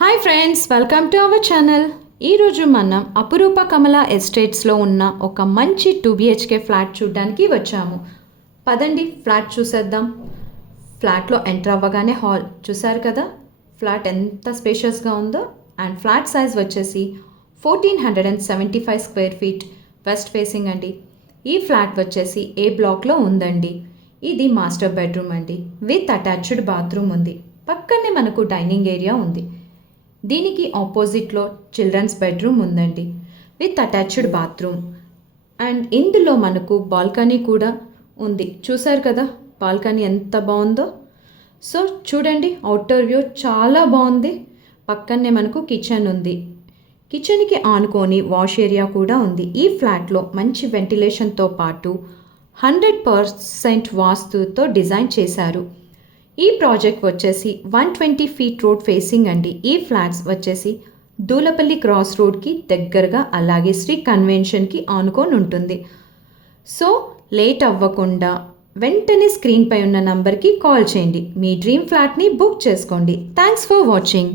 Hi friends, welcome to our channel. ఈరోజు మనం అపురూప కమల ఎస్టేట్స్లో ఉన్న ఒక మంచి 2 BHK ఫ్లాట్ చూడడానికి వచ్చాము. పదండి ఫ్లాట్ చూసేద్దాం. ఫ్లాట్లో ఎంటర్ అవ్వగానే హాల్ చూసారు కదా, ఫ్లాట్ ఎంత స్పేషియస్గా ఉందో. అండ్ ఫ్లాట్ సైజ్ వచ్చేసి 1475 స్క్వేర్ ఫీట్ వెస్ట్ ఫేసింగ్ అండి. ఈ ఫ్లాట్ వచ్చేసి ఏ బ్లాక్లో ఉందండి. ఇది మాస్టర్ బెడ్రూమ్ అండి, విత్ అటాచ్డ్ బాత్రూమ్ ఉంది. పక్కనే మనకు డైనింగ్ ఏరియా ఉంది. దీనికి ఆపోజిట్లో చిల్డ్రన్స్ బెడ్రూమ్ ఉందండి, విత్ అటాచ్డ్ బాత్రూమ్. అండ్ ఇందులో మనకు బాల్కనీ కూడా ఉంది. చూసారు కదా బాల్కనీ ఎంత బాగుందో. సో చూడండి, అవుటర్ వ్యూ చాలా బాగుంది. పక్కనే మనకు కిచెన్ ఉంది. కిచెన్కి ఆనుకొని వాష్ ఏరియా కూడా ఉంది. ఈ ఫ్లాట్లో మంచి వెంటిలేషన్తో పాటు 100% వాస్తుతో డిజైన్ చేశారు. ఈ ప్రాజెక్ట్ వచ్చేసి 120 ఫీట్ రోడ్ ఫేసింగ్ అండి. ఈ ఫ్లాట్స్ వచ్చేసి దూలపల్లి క్రాస్ రోడ్కి దగ్గరగా, అలాగే శ్రీ కన్వెన్షన్కి ఆనుకొని ఉంటుంది. సో లేట్ అవ్వకుండా వెంటనే స్క్రీన్పై ఉన్న నంబర్కి కాల్ చేయండి. మీ డ్రీమ్ ఫ్లాట్ని బుక్ చేసుకోండి. Thanks for watching.